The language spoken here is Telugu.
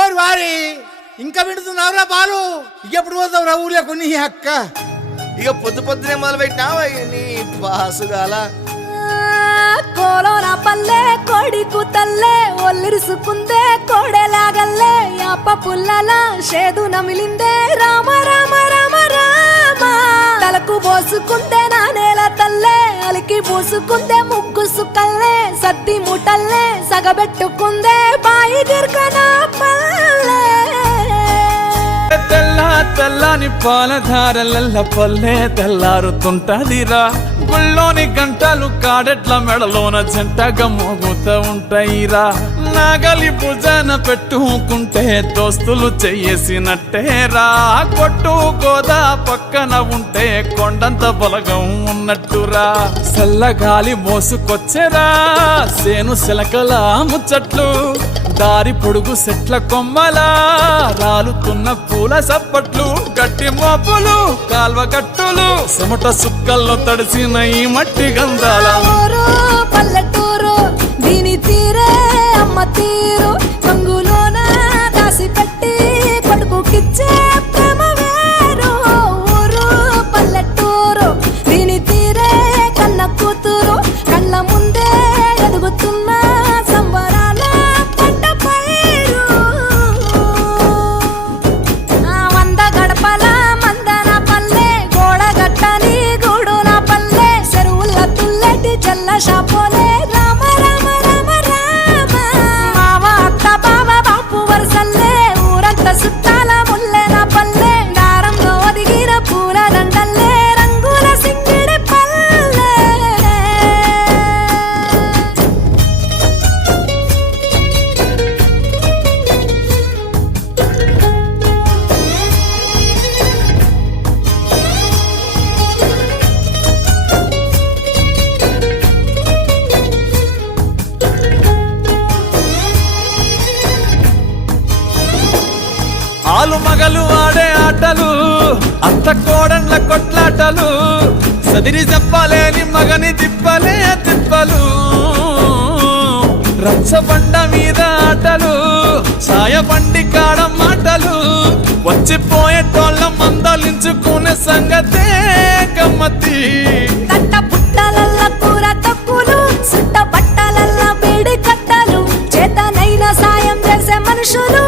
ఓరి వారి ఇంకా వింటున్నావురా బాలు, ఇంకెప్పుడు పోతావు రా ఊళ్ళో కొన్ని అక్క. ఇక పొద్దు పొద్దునే మొదలు పెట్టినావా నీ బాసుగాల. కోలోన పల్లె కోడి కూతల్లే ఒల్లిరుసుకుందే కోడెలాగల్లే యాప పుల్లల షేదు నమిలిందే రామ రామ రామ రామ తలకు పోసుకుందే నా నేల తల్లే అలికి పూసుకుందే ముగ్గు సుక్కల్లే సద్ది ముటల్లే సగబెట్టుకుందే బాయి దిర్గన పల్లె తెల్ల తెల్లని పాలధారలల్ల పల్లె తెల్లారుతుంటదిరా. గుళ్ళోని గంటలు కాడెట్ల మెడలోన జంటగా మోగుతూ ఉంటాయిరా. నాగలి భుజాన పెట్టుకుంటే దోస్తులు చెయ్యేసినట్టేరా. కొట్టు గోదా పక్కన ఉంటే కొండంత బలగం ఉన్నట్టురా. చల్లగాలి మోసుకొచ్చెరా సేను శిలకల ముచ్చట్లు, దారి పొడుగు సెట్ల కొమ్మలా రాలుతున్న పూల సప్పట్లు, గట్టి మోపులు కాల్వ గట్టులు చెమట సుక్కల్లో తడిసిన ఈ మట్టి గంధాల. పల్లెటూరు దీని తీరే అమ్మ తీరు కంగులోన దాసి పెట్టి కొడుకుకిచ్చే ప్రేమ వేరు. ఊరు పల్లెటూరు దీని తీరే కన్న కూతురు కళ్ళ ముందే ఎదుగుతున్న సంబరాల పంట పైరు. వంద గడపల మందన పల్లె గోడ గట్టని గూడున పల్లె చెరువుల తుల్లటి జల్ల షాపోలే రామ రామ రామ రామ మావ అత్త బావ బాపు వరసల్లే ఊరంత సుట్టాల ముల్లెన పల్లె దారంలో ఒదిగిన పూల దండల్లే రంగుల సింగిడి పల్లె. ఆలు మగలు ఆడే ఆటలు, అత్త కోడన్ల కొట్లాటలు, సదిరి చెప్పలేని మగని తిప్పలే తిప్పలు. రచ్చబండ మీద ఆటలు, సాయబండి కాడ మాటలు, వచ్చిపోయేటోళ్ళ మందలించుకునే సంగతే గమ్మతి. తట్ట పుట్టలల్ల కూర తక్కులు సుట్ట బట్టలల్ల బేడి కట్టలు చేతనైన సాయం చేసే మనుషులు